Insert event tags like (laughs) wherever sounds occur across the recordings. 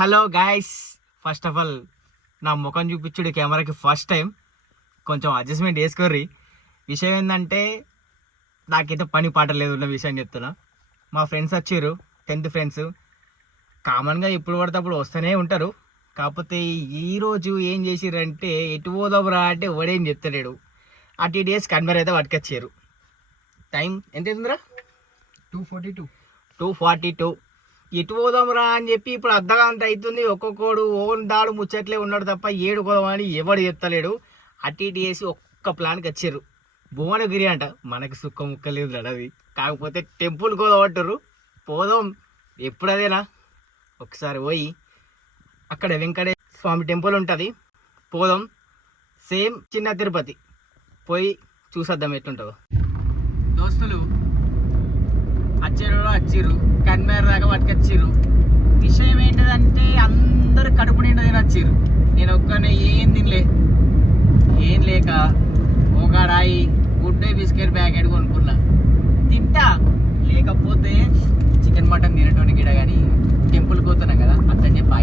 Hello guys. First of all నా ముఖం చూపించుడు కెమెరాకి ఫస్ట్ టైం కొంచెం అడ్జస్ట్మెంట్ చేసుకోర్రి. విషయం ఏంటంటే నాకైతే పని పాట లేదు ఉన్న విషయం చెప్తున్నా. మా ఫ్రెండ్స్ వచ్చారు టెన్త్ ఫ్రెండ్స్ కామన్గా ఎప్పుడు పడితే అప్పుడు వస్తూనే ఉంటారు. కాకపోతే ఈ రోజు ఏం చేసిరంటే ఎటు పోదాంరా అంటే ఎవడేం చెప్తలేడు. ఆ టీ డేస్ కన్వర్ అయితే పట్టుకొచ్చారు. టైం ఎంత అవుతుందిరా? Two forty two two forty two ఎటు పోదాంరా అని చెప్పి ఇప్పుడు అర్ధగంట అవుతుంది. ఒక్కొక్కడు ఓన్ దాడు ముచ్చట్లే ఉన్నాడు తప్ప ఏడు పోదామని ఎవడు చెప్తలేడు. అటు ఇటు వేసి ఒక్క ప్లాన్కి వచ్చారు భువనగిరి అంట. మనకి సుక్క ముక్క లేదు అది. కాకపోతే టెంపుల్ కోదమంటారు పోదాం. ఎప్పుడు అదేనా? ఒకసారి పోయి అక్కడ వెంకటేశ్వర స్వామి టెంపుల్ ఉంటుంది. పోదాం. సేమ్ చిన్న తిరుపతి. పోయి చూసేద్దాం ఎట్లుంటుందో. దోస్తులు అచ్చిరు అచ్చిరు కన్మేర దాకా పట్టుకొచ్చిర్రు. విషయం ఏంటిదంటే అందరు కడుపు నిండా తినొచ్చిర్రు. నేను ఒక్కనే ఏం తినలే. ఏం లేక ఒకడాయి గుడ్ డే బిస్కెట్ ప్యాకెట్ కొనుక్కున్నా. తింటా లేకపోతే చికెన్ మటన్ తినటువంటి గిడ కానీ టెంపుల్కి పోతున్నా కదా అతని చెప్పి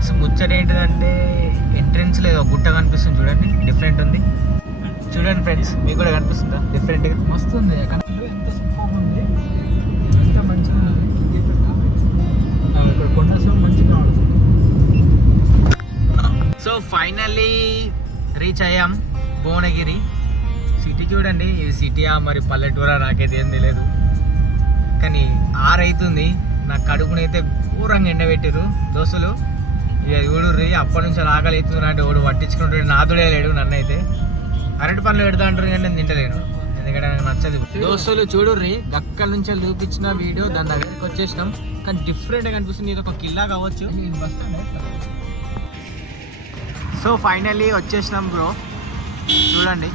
ఫ్రెండ్స్ ముచ్చట ఏంటిదంటే ఎంట్రన్స్లో గుట్ట కనిపిస్తుంది చూడండి. డిఫరెంట్ ఉంది. చూడండి ఫ్రెండ్స్ మీకు కూడా కనిపిస్తుందా? డిఫరెంట్గా. మస్తు ఉంది కనలు ఎంత సూపర్ ఉంది. ఎంత మంచిగా ఉంది ఆ, ఇక్కడ కొండసం మంచిగా ఉంటుంది సో ఫైనల్లీ రీచ్ అయ్యాం భువనగిరి. సిటీ చూడండి. ఇది సిటీయా మరి పల్లెటూరా నాకైతే ఏం తెలియదు కానీ ఆరైతుంది నా కడుపునైతే ఘోరంగా ఎండబెట్టారు దోస్తులు ఇక చూడుర్రి అప్పటి నుంచి ఆకలి అవుతుంది అంటే వాడు పట్టించుకుంటాడు నాదుడే లేడు నన్ను అయితే అరటి పనులు పెడతా అంటారు కానీ నేను తింటలేను. ఎందుకంటే నాకు నచ్చదు. దోస్తులు చూడుర్రి గక్కల నుంచి చూపించిన వీడియో దాని దగ్గరికి వచ్చేసినాం. కానీ డిఫరెంట్గా కనిపిస్తుంది ఇది ఒక కిల్లా కావచ్చు. సో ఫైనల్లీ వచ్చేసినాం బ్రో చూడండి.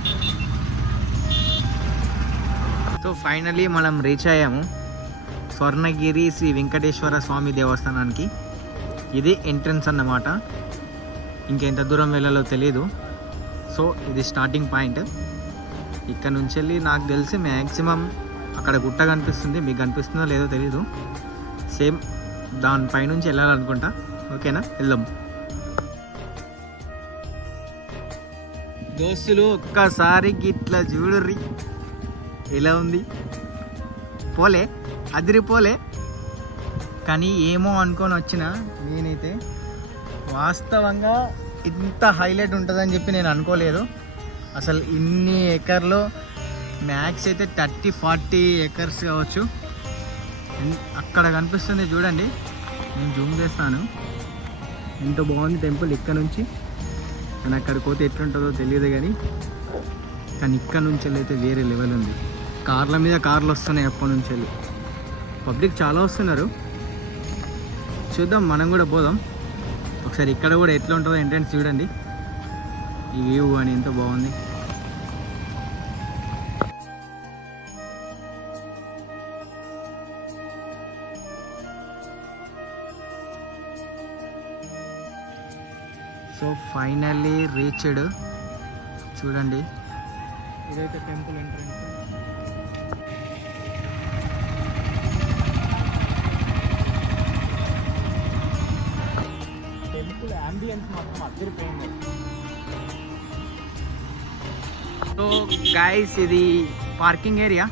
సో ఫైనలీ మనం రీచ్ అయ్యాము. స్వర్ణగిరి శ్రీ వెంకటేశ్వర స్వామి దేవస్థానానికి. ఇది ఎంట్రన్స్ అన్నమాట. ఇంకెంత దూరం వెళ్ళాలో తెలియదు సో ఇది స్టార్టింగ్ పాయింట్ ఇక్కడ నుంచి వెళ్ళి నాకు తెలిసి మ్యాక్సిమం అక్కడ గుట్ట కనిపిస్తుంది. మీకు కనిపిస్తుందో లేదో తెలియదు సేమ్ దానిపై నుంచి వెళ్ళాలనుకుంటా. ఓకేనా? వెళ్దాం. దోస్తులు ఒక్కసారి ఇట్లా చూడుర్రి. ఎలా ఉంది? పోలే. అదిరిపోలే. కానీ ఏమో అనుకొని వచ్చిన నేనైతే వాస్తవంగా ఇంత హైలైట్ ఉంటుందని చెప్పి నేను అనుకోలేదు. అసలు ఇన్ని ఎకర్లో మ్యాక్స్ అయితే థర్టీ ఫార్టీ ఎకర్స్ కావచ్చు. అక్కడ కనిపిస్తుంది చూడండి. నేను జూమ్ చేస్తాను. ఎంత బాగుంది టెంపుల్ ఇక్కడ నుంచి. కానీ అక్కడికి పోతే ఎట్లుంటుందో తెలియదు కానీ కానీ ఇక్కడ నుంచి అయితే వేరే లెవెల్ ఉంది. కార్ల మీద కార్లు వస్తున్నాయి అప్పటి నుంచి వెళ్ళి. పబ్లిక్ చాలా వస్తున్నారు. చూద్దాం మనం కూడా పోదాం. ఒకసారి ఇక్కడ కూడా ఎట్లా ఉంటుందో ఏంటంటే చూడండి. ఈ వ్యూ అని ఎంత బాగుంది. So finally reached. చూడండి. ఇదైతే టెంపుల్ ఎంట్రెన్స్. సో గైస్ ఇది పార్కింగ్ ఏరియా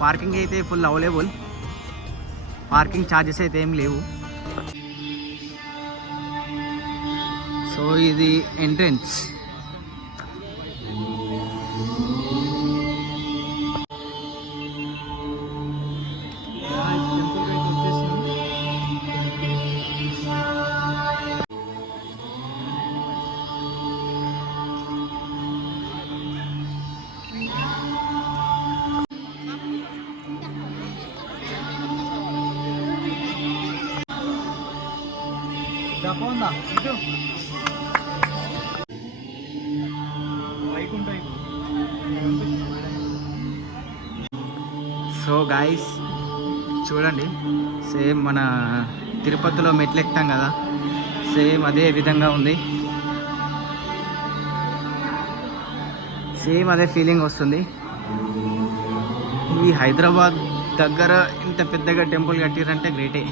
పార్కింగ్ అయితే ఫుల్ అవైలబుల్ పార్కింగ్ ఛార్జెస్ అయితే ఏం లేవు. సో ఇది ఎంట్రెన్స్ సో గాయస్ చూడండి సేమ్ మన తిరుపతిలో మెట్లు ఎక్కుతాం కదా సేమ్ అదే విధంగా ఉంది. సేమ్ అదే ఫీలింగ్ వస్తుంది. ఈ హైదరాబాద్ దగ్గర ఇంత పెద్దగా టెంపుల్ కట్టిరంటే గ్రేటే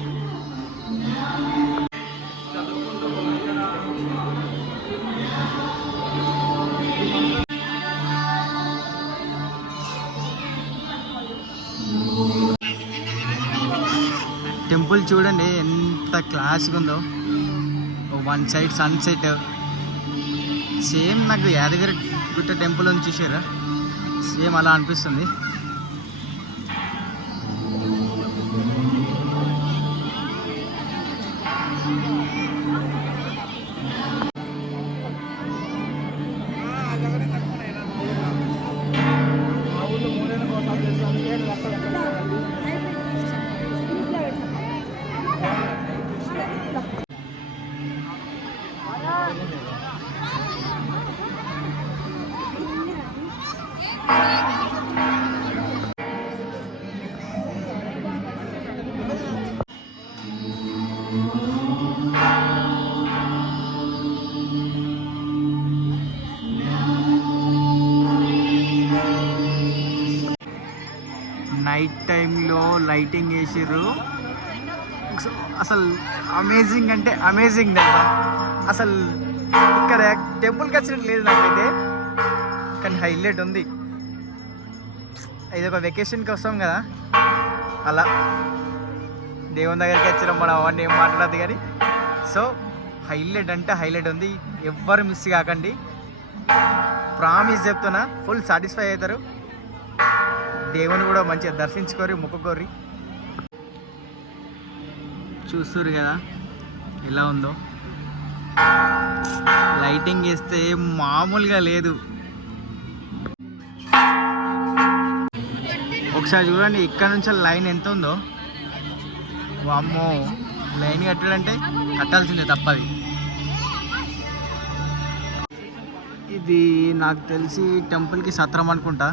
టెంపుల్ చూడండి ఎంత క్లాస్గా ఉందో. వన్ సైడ్ సన్సెట్ సేమ్ నాకు యాదగిరి గుట్ట టెంపుల్ అని చూసారా? సేమ్ అలా అనిపిస్తుంది. నైట్ టైంలో లైటింగ్ వేసిర్రు. అసలు- అమేజింగ్ అంటే అమేజింగ్ తెలుసా? అసలు ఇక్కడ టెంపుల్కి వచ్చినట్టు లేదు నాకైతే. కానీ హైలైట్ ఉంది. ఇది ఒక వెకేషన్కి వస్తాం కదా. అలా. దేవుని దగ్గరికి వచ్చిన మనం అవన్నీ ఏం మాట్లాడద్దు కానీ. సో హైలైట్ అంటే హైలైట్ ఉంది. ఎవ్వరు మిస్ కాకండి. ప్రామిస్ చెప్తున్నా ఫుల్ సాటిస్ఫై అవుతారు. దేవుని కూడా మంచిగా దర్శించుకోరి మొక్కుకోరి. చూస్తురు కదా ఎలా ఉందో. లైటింగ్ వేస్తే మామూలుగా లేదు. ఒకసారి చూడండి ఇక్కడ నుంచి లైన్ ఎంత ఉందో. అమ్మో లైన్ కట్టాడంటే కట్టాల్సిందే తప్పది. ఇది నాకు తెలిసి టెంపుల్కి సత్రం అనుకుంటా.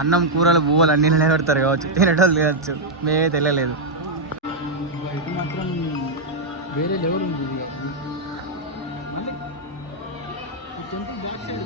అన్నం కూరలు పువ్వులు అన్నీ నిలబెడతారు కావచ్చు. తినేటోళ్ళు తినచ్చు మేమే తెలియలేదు వేరే లెవెల్ టెంపుల్ బ్యాక్ సైడ్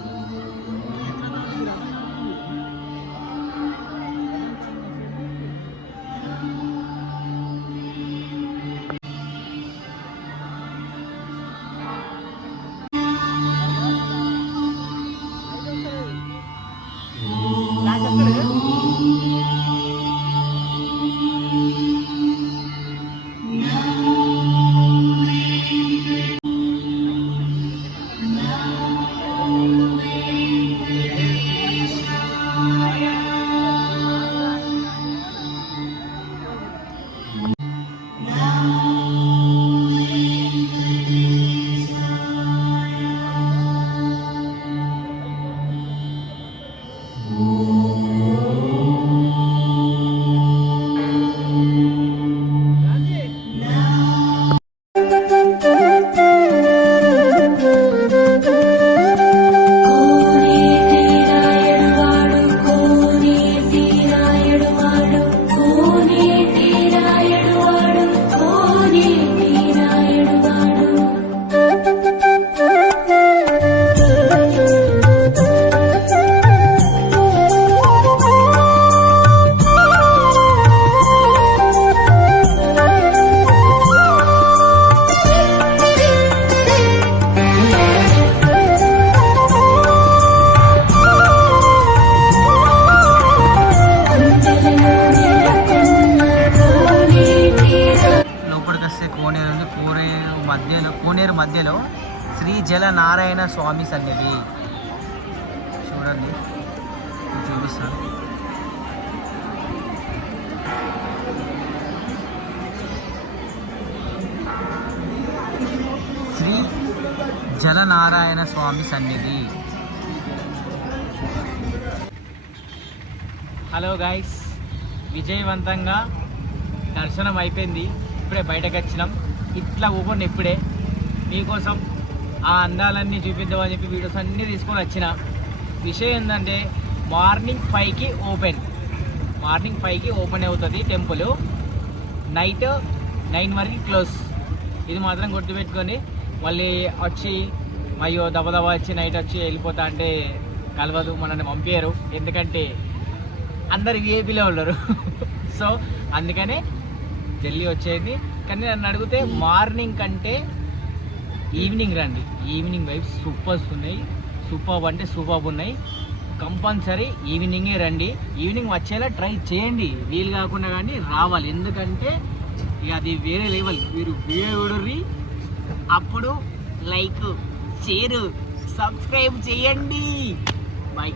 కోనేరు ఉంది కోనేరు మధ్యలో కోనేరు మధ్యలో శ్రీ జల నారాయణ స్వామి సన్నిధి. చూడండి చూపిస్తాను. శ్రీ జలనారాయణ స్వామి సన్నిధి. హలో గాయస్ విజయవంతంగా దర్శనం అయిపోయింది. ఇప్పుడే బయటకు వచ్చినాం. ఇట్లా ఊపండి ఇప్పుడే. మీకోసం ఆ అందాలన్నీ చూపిద్దామని చెప్పి వీడియోస్ అన్నీ తీసుకొని వచ్చిన. విషయం ఏంటంటే మార్నింగ్ ఫైవ్కి ఓపెన్. మార్నింగ్ ఫైవ్కి ఓపెన్ అవుతుంది టెంపుల్. నైట్ నైన్ వరకు క్లోజ్. ఇది మాత్రం గుర్తుపెట్టుకొని మళ్ళీ వచ్చి అయ్యో దబ వచ్చి నైట్ వచ్చి వెళ్ళిపోతా అంటే కలవదు మనల్ని పంపించరు ఎందుకంటే అందరు విఐపీలో ఉన్నారు. (laughs) సో అందుకనే జల్దీ వచ్చేది కానీ నన్ను అడిగితే మార్నింగ్ కంటే ఈవినింగ్ రండి. ఈవినింగ్ వైబ్స్ సూపర్స్ ఉన్నాయి. సూపర్ అంటే సూపర్ ఉన్నాయి. కంపల్సరీ ఈవినింగే రండి. ఈవినింగ్ వచ్చేలా ట్రై చేయండి. వీలు కాకుండా కానీ రావాలి. ఎందుకంటే ఇక అది వేరే లెవెల్. మీరు వీడియో చూడర్రి. అప్పుడు లైక్ షేర్ సబ్స్క్రైబ్ చేయండి. బై.